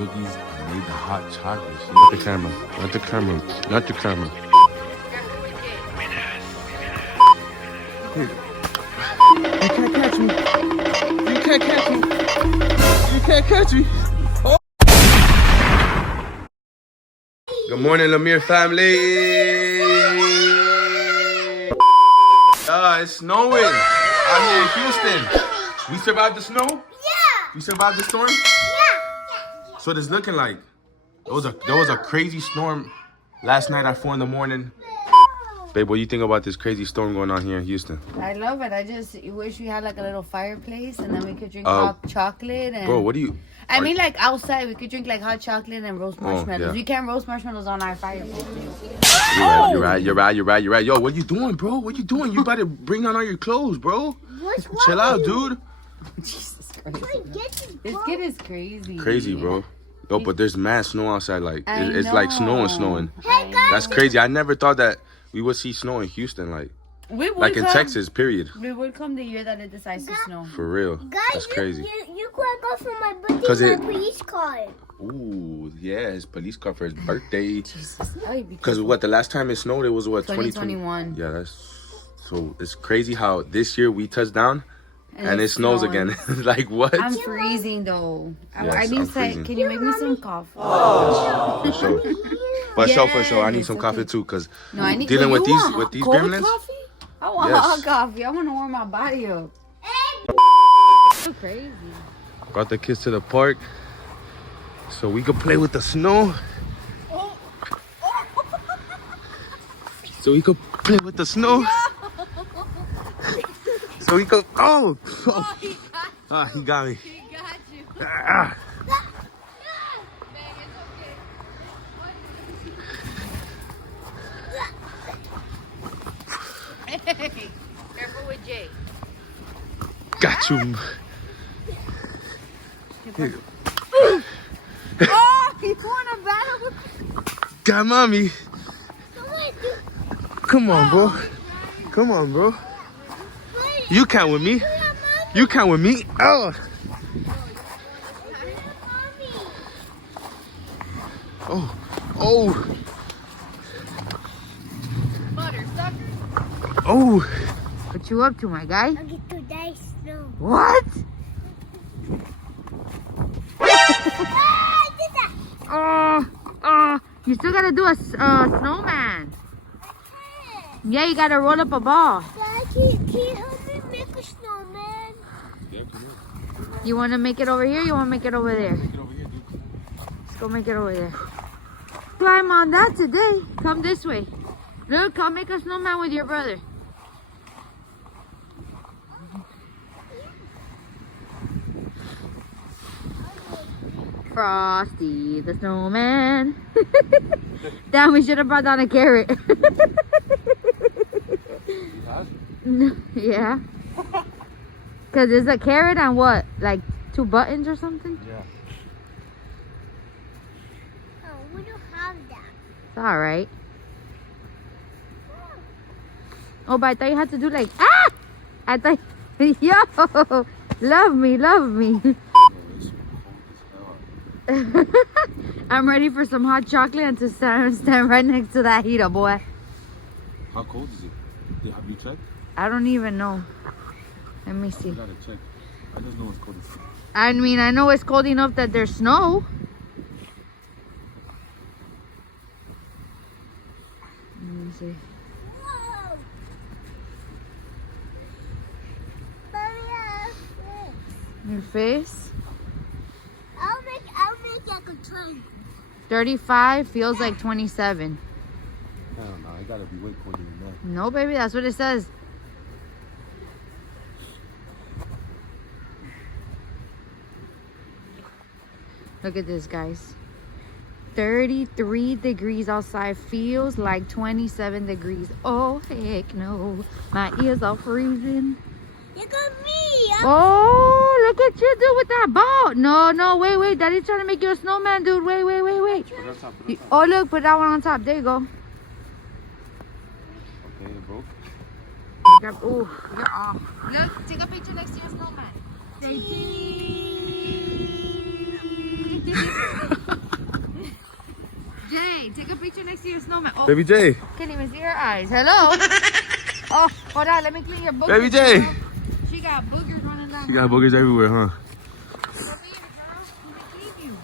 cookies and made the hot chocolate. Not the camera. Not the camera. Not the camera. You can't catch me. You can't catch me. You can't catch me. Oh. Good morning, Lemire family. It's snowing out here in Houston. We survived the snow? Yeah. We survived the storm? Yeah. So what it's looking like. There was a crazy storm last night at 4 in the morning. Babe, what do you think about this crazy storm going on here in Houston? I love it. I just wish we had like a little fireplace and then we could drink hot chocolate. And bro, what do you... I mean, like outside, we could drink like hot chocolate and roast marshmallows. Yeah. We can't roast marshmallows on our fireplace. You're right. Yo, what you doing, bro? What you doing? You better bring on all your clothes, bro. What's wrong? Chill out, dude. Jesus Christ. This kid is crazy. Crazy, bro. Yo, but there's mad snow outside. Like, it's like snowing. Hey, guys. That's crazy. I never thought that we would see snow in Houston, like in Texas, period. We would come the year that it decides to snow. For real. Guys, that's crazy. You could go for my birthday police car. Ooh, yeah, his police car for his birthday. Jesus. Because the last time it snowed, it was 2021. Yeah, so it's crazy how this year we touched down and it snows again. Like, what? I'm freezing though. Yes, I need freezing. can you make me some coffee? Oh. For sure. I need some coffee too, because dealing with these gremlins. Coffee? I want hot coffee. I want to warm my body up. So crazy. Brought the kids to the park so we could play with the snow. So we could play with the snow. So we could. Oh, he got me. He got you. Ah. Hey, careful with Jay. Got you. Oh, you want a battle? Got mommy. Come on, bro. Come on, bro. You count with me. You count with me. Oh. Oh. Butter sucker. Oh. What you up to, my guy? I'll get to die snow. What? You still gotta do a snowman. Yeah, you gotta roll up a ball. Dad, can you help me make a snowman? You wanna make it over here? You wanna make it over there? Let's go make it over there. Climb on that today. Come this way. Look, I'll make a snowman with your brother. Frosty the snowman. Damn, we should have brought down a carrot. No, yeah. Because it's a carrot and what? Like 2 buttons or something? Yeah. Oh, we don't have that. It's alright. Oh, but I thought you had to do like, ah! I thought, yo, love me. I'm ready for some hot chocolate and to stand right next to that heater, boy. How cold is it? Have you checked? I don't even know. Let me see. I gotta check. I just know it's cold. I mean, I know it's cold enough that there's snow. Let me see. Whoa. Mommy, Your face? I'll make like a train. 35 feels like 27. I don't know. I gotta be way colder than that. No, baby, that's what it says. Look at this, guys. 33 degrees outside, feels like 27 degrees. Oh, heck no. My ears are freezing. Look at me. Oh, look at you, dude, with that ball. No, wait. Daddy's trying to make you a snowman, dude. Wait. Oh, look, put that one on top. There you go. Okay, it broke. Oh, you're off. Look, take a picture next to your snowman. Say cheese. J, take a picture next to your snowman. Oh, Baby J. can't even see her eyes. Hello. Oh, hold on. Let me clean your boogers. Baby J. Girl. She got boogers running down. You got boogers everywhere, huh? Come here, girl. He may leave you.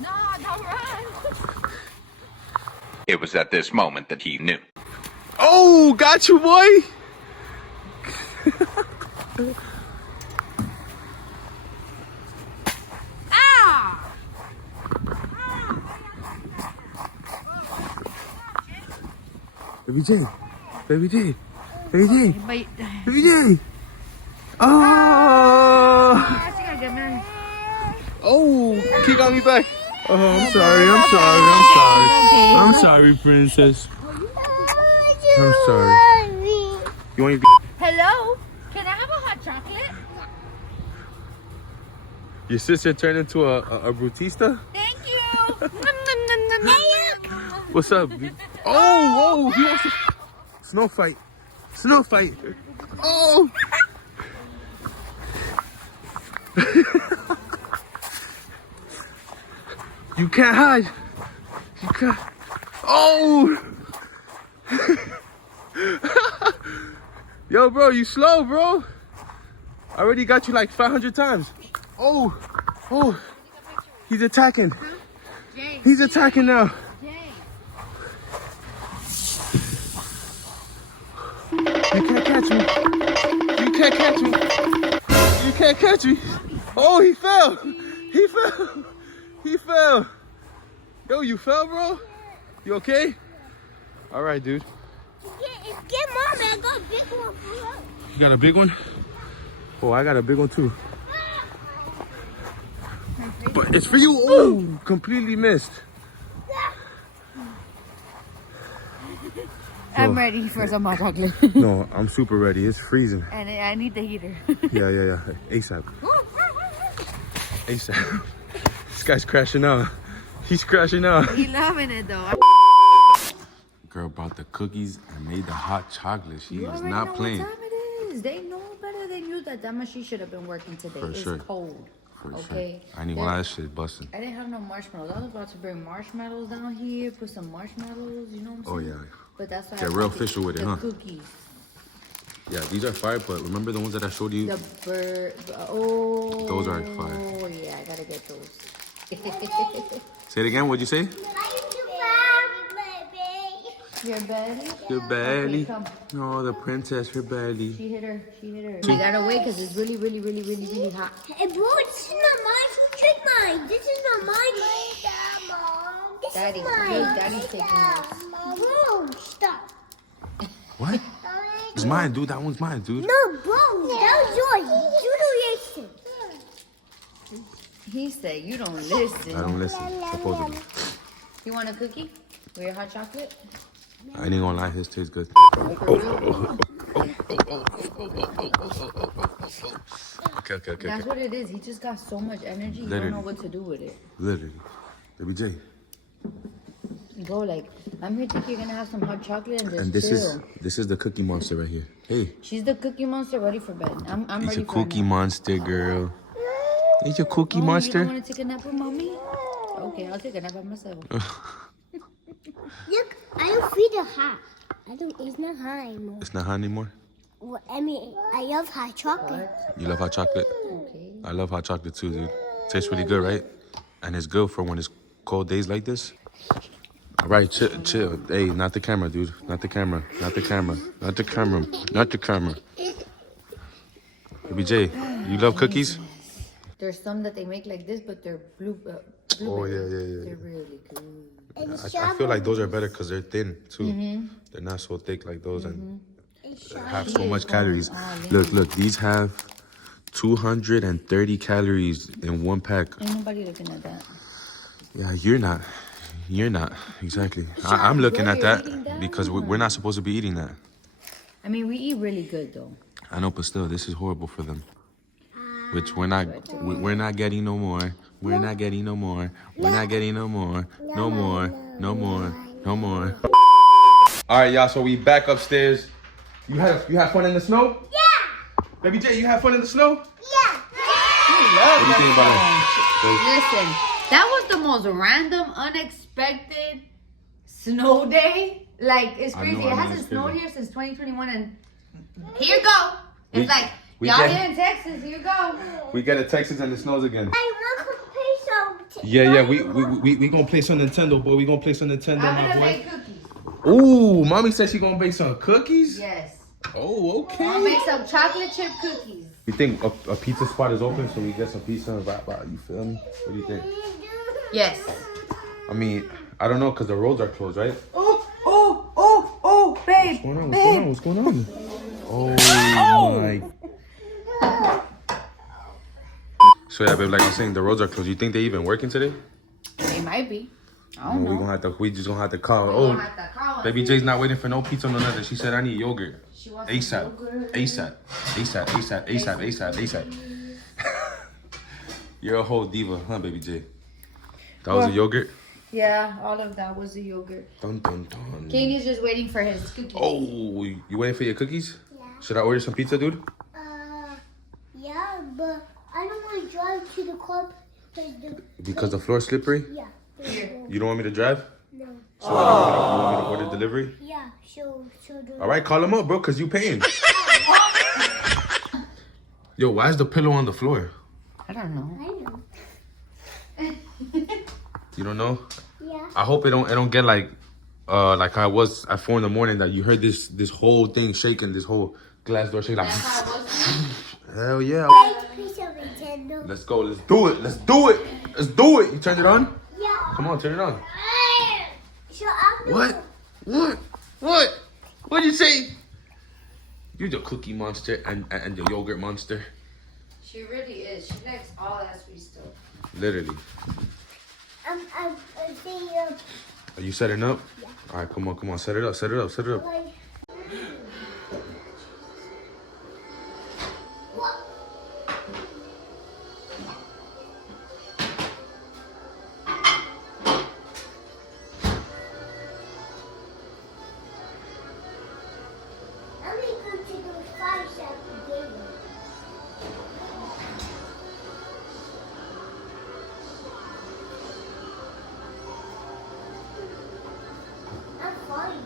No, don't run. It was at this moment that he knew. Oh, got you, boy. Ah! Baby J. Baby J. Baby J. Wait. Baby J. Oh. Ah, she gotta get mad. Oh, he got me back. Oh, I'm sorry. Okay. I'm sorry, princess. I'm sorry. You want to be? Hello? Can I have a hot chocolate? Your sister turned into a brutista? Thank you. Nom, nom, nom, nom. What's up? Dude? Oh, he wants to snow fight. Snow fight. Oh. You can't hide. You can't. Oh. Yo, bro, you slow, bro. I already got you like 500 times. Oh. He's attacking. Jay. He's attacking now. Jay. You can't catch me. You can't catch me. You can't catch me. Oh, he fell. He fell. He fell. Yo, you fell, bro? You okay? All right, dude. Get Mommy, I got a big one for her. You got a big one? Oh, I got a big one too. But it's for you. Oh, completely missed. I'm ready for some hot chocolate. No, I'm super ready. It's freezing. And I need the heater. Yeah. ASAP. ASAP. This guy's crashing out. He's crashing out. He loving it though. Girl brought the cookies and made the hot chocolate. She You was already not know playing. what time it is. They know better than you. That much she should have been working today. For it's sure. cold. For Okay. sure. I ain't gonna lie, that shit busting. I didn't have no marshmallows. I was about to bring marshmallows down here, put some marshmallows, you know what I'm Oh, saying? yeah. But that's why Get I real brought official with it, the huh? cookies. Yeah, these are fire, but remember the ones that I showed you? The bird. Oh. Those are fire. Oh, yeah. I gotta get those. Say it again, what'd you say? Your belly? Your belly. Okay, come. Oh, the princess, her belly. She hit her. We gotta wait because it's really, really, really, really, really hot. Hey, bro, this is not mine. Who took mine? This is not mine. This Daddy, is mine. look, Daddy's taking yours. Bro, stop. What? It's mine, dude. That one's mine, dude. No, bro, that was yours. You don't listen. He said, you don't listen. I don't listen, supposedly. You want a cookie? With your hot chocolate? I ain't gonna lie, his tastes good. Okay. That's what it is. He just got so much energy. You Literally. don't know what to do with it. Literally. Baby J. Bro, like, I'm here thinking you're gonna have some hot chocolate and just And chill. this is the Cookie Monster right here. Hey, She's the cookie monster ready for bed. I'm he's ready a for Cookie a nap. Monster, girl. He's a Cookie Oh, you Monster. don't want to take a nap with mommy? Okay, I'll take a nap by myself. Look, I don't feel the hot. It's not hot anymore. It's not hot anymore? Well, I mean, I love hot chocolate. You love hot chocolate? Okay. I love hot chocolate too, dude. Tastes really good, right? And it's good for when it's cold days like this. All right, chill. Hey, not the camera, dude. Not the camera. Baby J, you love cookies? There's some that they make like this, but they're blue. Oh, yeah. They're really good. I feel like those are better because they're thin too. They're not so thick like those and have so much calories. Look, these have 230 calories in one pack. Ain't nobody looking at that. Yeah, you're not. Exactly. I'm looking at You're that eating that? because we're not supposed to be eating that. I mean, we eat really good though. I know, but still, this is horrible for them. Which we're not getting no more. We're not getting no more. We're not getting no more. No more. All right, y'all. So we back upstairs. You had fun in the snow? Yeah! Baby J, you had fun in the snow? Yeah! What do you think about it? Listen, that was the most random, unexpected snow day. Like, it's I crazy. know, It I know, hasn't it's snowed crazy. here since 2021, and here you go. It's like, we y'all get- here in Texas, here you go. We get to Texas and it snows again. I want to play some. Yeah, we gonna play some Nintendo, boy. We gonna play some Nintendo, I'm my gonna boy. make cookies. Ooh, mommy said she gonna bake some cookies. Yes. Oh, I'll okay. make some chocolate chip cookies. You think a pizza spot is open so we get some pizza and wrap out? You feel me? What do you think? Yes. I mean, I don't know because the roads are closed, right? Oh, babe. What's going on? What's going on? What's going on? Oh my. So yeah, babe, like I'm saying, the roads are closed. You think they even working today? They might be. I don't We know. gonna have to. We just gonna have to call. We're Oh, gonna have to call her. baby J's not waiting for no pizza, no nothing. She said I need yogurt. She wants ASAP. some yogurt. ASAP. You're a whole diva, huh, baby J? That was a yogurt. Yeah, all of that was the yogurt. Dun dun dun. King is just waiting for his cookies. Oh, you waiting for your cookies? Yeah. Should I order some pizza, dude? Yeah, but I don't want to drive to the club Because the floor's slippery. yeah. Here. You don't want me to drive? No. So you want me to order delivery? Yeah, so All right, call him up, bro, cause you paying. Yo, why is the pillow on the floor? I don't know. I know. You don't know? Yeah. I hope it don't get like I was at 4 a.m. that you heard this whole thing shaking, this whole glass door shaking. Like, That's how it was. hell yeah. Let's play some Nintendo. Let's go. Let's do it. Let's do it. Let's do it. You turned it on? Yeah. Come on, turn it on. So I'm What? What? What'd you say? You're the cookie monster and the yogurt monster. She really is. She likes all that sweet stuff. Literally. I'm Are you setting up? Yeah. All right, come on. Set it up. like, I'm gonna go to the fire shop today. I'm fine.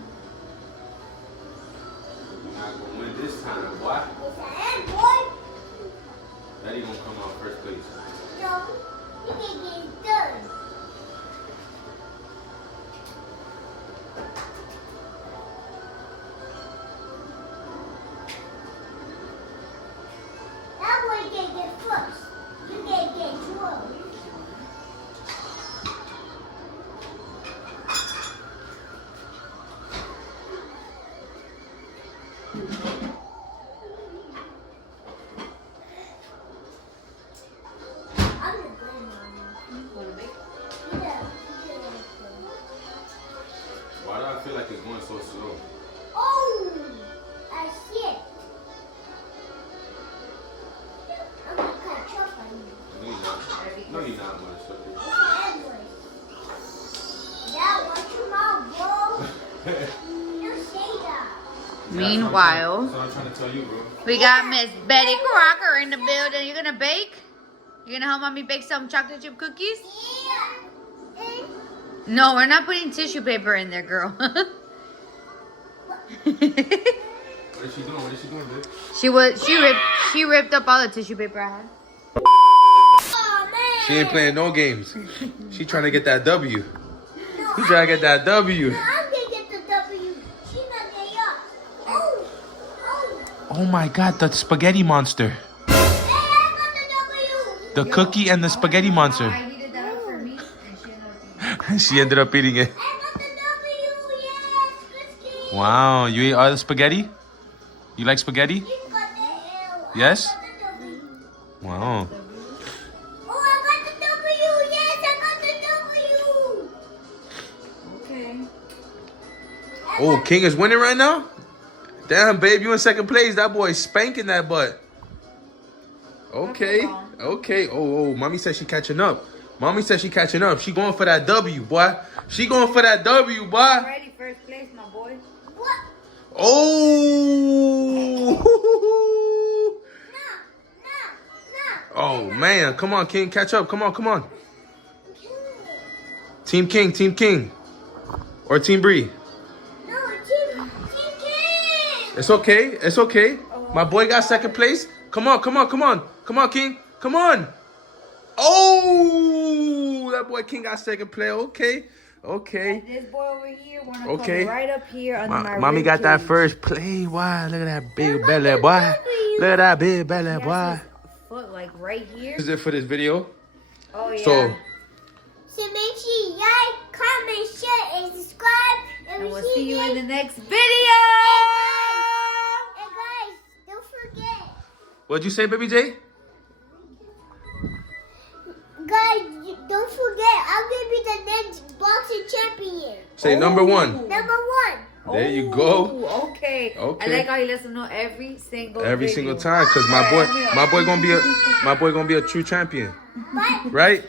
You're not gonna win this time, boy. Yes, I am, boy. Daddy gonna come out first place. No, you can get it done. That boy can get first. You can get 12. I'm the grandma. Yeah. Why do I feel like it's going so slow? Oh, I see it. I'm gonna catch up on you. No, you're not. No, you're not, Marissa. Dad, watch your mouth, bro. Don't say that. Meanwhile, That's what I'm trying to tell you, bro. we got Miss Betty Crocker in the building. You gonna bake? You gonna help mommy bake some chocolate chip cookies? Yeah. No, we're not putting tissue paper in there, girl. What is she doing, babe? She ripped up all the tissue paper I had. Oh, man. She ain't playing no games. She trying to get that W. She trying to get that W. I'm gonna get the W. She's not getting up. Oh. Oh my God, the spaghetti monster. Hey, I got the W. The cookie and the spaghetti monster. I heated that up for me, and she ended up eating it. She ended up eating it. I got the W. Yes, Christy. Wow, you ate all the spaghetti? You like spaghetti? You got the L. Yes? I got the W. Wow. Oh, I got the W. Yes, I got the W. Okay. Oh, King is winning right now? Damn, babe, you in second place. That boy's spanking that butt. Okay. Okay. Oh, mommy said she catching up. She going for that W, boy. She going for that W, boy. Already first place, my boy. What? Oh. No. Oh, man. Come on, King. Catch up. Come on. Team King. Or or Team Bree? No, Team King. It's okay. It's okay. My boy got second place. Come on, come on, come on. Come on, King. Come on. Oh, that boy King got second place. Okay. Okay. And this boy over here wanna Okay. come right up here under my Mommy rib got that cage. first play. Wow, look at that big belly, boy. Look at that big belly, He boy. has his foot like right here. This is it for this video. Oh yeah. So, So make sure you like, comment, share, and subscribe. and we'll see you next. in the next video. And guys, don't forget. what'd you say, Baby J? Guys, don't forget, I'm gonna be the next boxing champion. Say number one. Number one. There you go. Oh, okay. Okay. I like how he lets them know every single Every video. single time, cause my boy gonna be a true champion, But right?